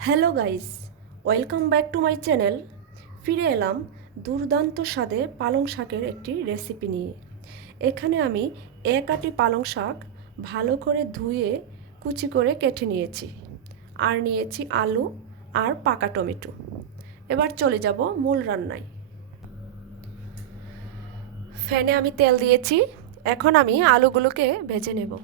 Hello guys, welcome back to my channel. ফিরে এলাম দুর্দান্ত স্বাদে পালং শাকের একটি রেসিপি নিয়ে। এখানে আমি এক আটি পালং শাক ভালো করে ধুয়ে কুচি করে কেটে নিয়েছি, আর নিয়েছি আলু আর পাকা টমেটো। এবার চলে যাব মূল রান্নায়। ফ্যানে আমি তেল দিয়েছি, এখন আমি আলুগুলোকে ভেজে নেব।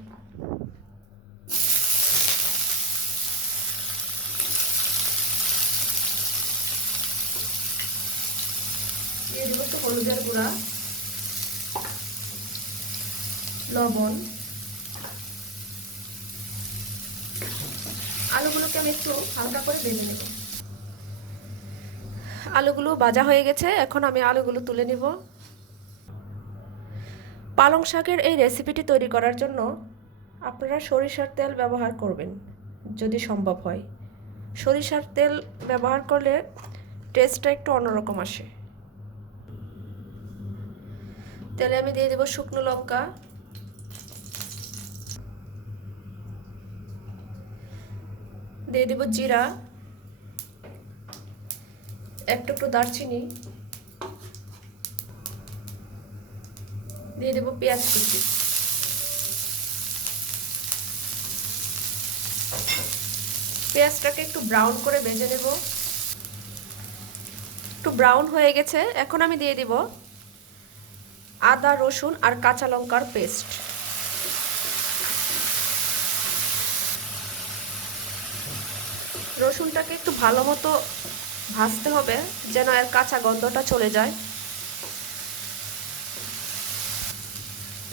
দিয়ে দেবো একটু হলুদের গুঁড়া, লবণ। আলুগুলোকে আমি একটু হালকা করে ভেজে নেব। আলুগুলো ভাজা হয়ে গেছে, এখন আমি আলুগুলো তুলে নিব। পালং শাকের এই রেসিপিটি তৈরি করার জন্য আপনারা সরিষার তেল ব্যবহার করবেন যদি সম্ভব হয়। সরিষার তেল ব্যবহার করলে টেস্টটা একটু অন্যরকম আসে। তেলে আমি দিয়ে দেব শুকনো লঙ্কা, দিয়ে দেব জিরা, এক টুকরো দারচিনি, দিয়ে দেব পেঁয়াজ কুচি। পেঁয়াজটাকে একটু ব্রাউন করে ভেজে নেব। একটু ব্রাউন হয়ে গেছে, এখন আমি দিয়ে দিব আদা, রসুন আর কাঁচা লঙ্কার পেস্ট। রসুনটাকে একটু ভালো মতো ভাজতে হবে যেন এর কাঁচা গন্ধটা চলে যায়।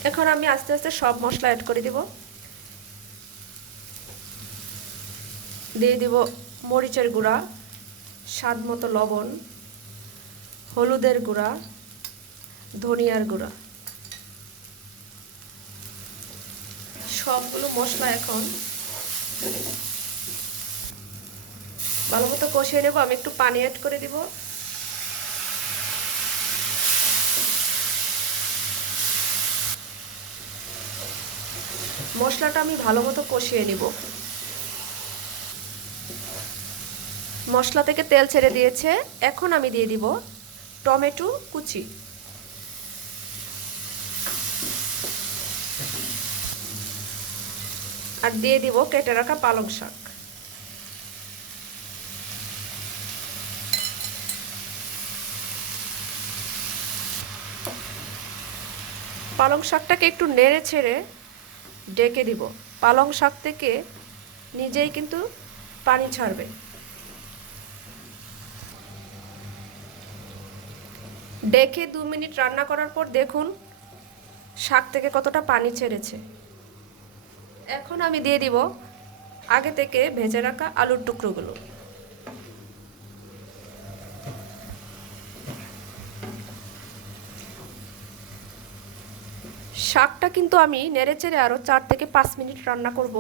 এখন আমি আস্তে আস্তে সব মশলা অ্যাড করে দিব। দিয়ে দিব মরিচের গুঁড়া, স্বাদ মতো লবণ, হলুদের গুঁড়া, ধনিয়ার গুঁড়া। সবগুলো মশলা এখন ভালো মতো কষিয়ে নেব। আমি একটু পানি অ্যাড করে দিব। মশলাটা আমি ভালো মতো কষিয়ে নিব। মশলা থেকে তেল ছেড়ে দিয়েছে, এখন আমি দিয়ে দিব টমেটো কুচি। আর দিয়ে দিব কেটে রাখা পালং শাক। পালং শাকটাকে একটু নেড়ে ছেড়ে ডেকে দিব। পালং শাক থেকে নিজেই কিন্তু পানি ছাড়বে। ডেকে 2 মিনিট রান্না করার পর দেখুন শাক থেকে কতটা পানি ছেড়েছে। এখন আমি দিয়ে দিব আগে থেকে ভেজে রাখা আলুর টুকরোগুলো। শাকটা কিন্তু আমি নেড়েচেড়ে আরও 4 থেকে 5 মিনিট রান্না করব।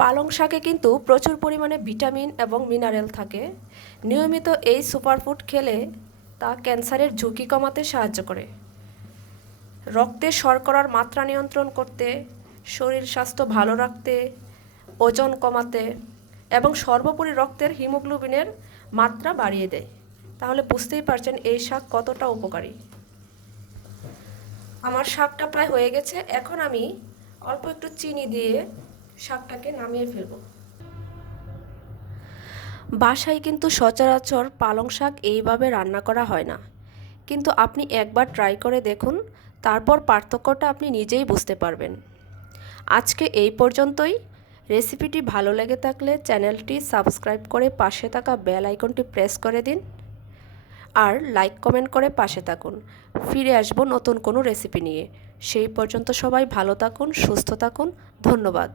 পালং শাকে কিন্তু প্রচুর পরিমাণে ভিটামিন এবং মিনারেল থাকে। নিয়মিত এই সুপারফুড খেলে তা ক্যান্সারের ঝুঁকি কমাতে সাহায্য করে, রক্তে শর্করার মাত্রা নিয়ন্ত্রণ করতে, শরীর স্বাস্থ্য ভালো রাখতে, ওজন কমাতে এবং সর্বোপরি রক্তের হিমোগ্লোবিনের মাত্রা বাড়িয়ে দেয়। তাহলে বুঝতেই পারছেন এই শাক কতটা উপকারী। আমার শাকটা প্রায় হয়ে গেছে, এখন আমি অল্প একটু চিনি দিয়ে শাকটাকে নামিয়ে ফেলব। বাসায় কিন্তু সচরাচর পালং শাক এইভাবে রান্না করা হয় না, কিন্তু আপনি একবার ট্রাই করে দেখুন, তারপর পার্থক্যটা আপনি নিজেই বুঝতে পারবেন। আজকে এই পর্যন্তই। রেসিপিটি ভালো লেগে থাকলে চ্যানেলটি সাবস্ক্রাইব করে পাশে থাকা বেল আইকনটি প্রেস করে দিন, আর লাইক কমেন্ট করে পাশে থাকুন। ফিরে আসবো নতুন কোনো রেসিপি নিয়ে। সেই পর্যন্ত সবাই ভালো থাকুন, সুস্থ থাকুন। ধন্যবাদ।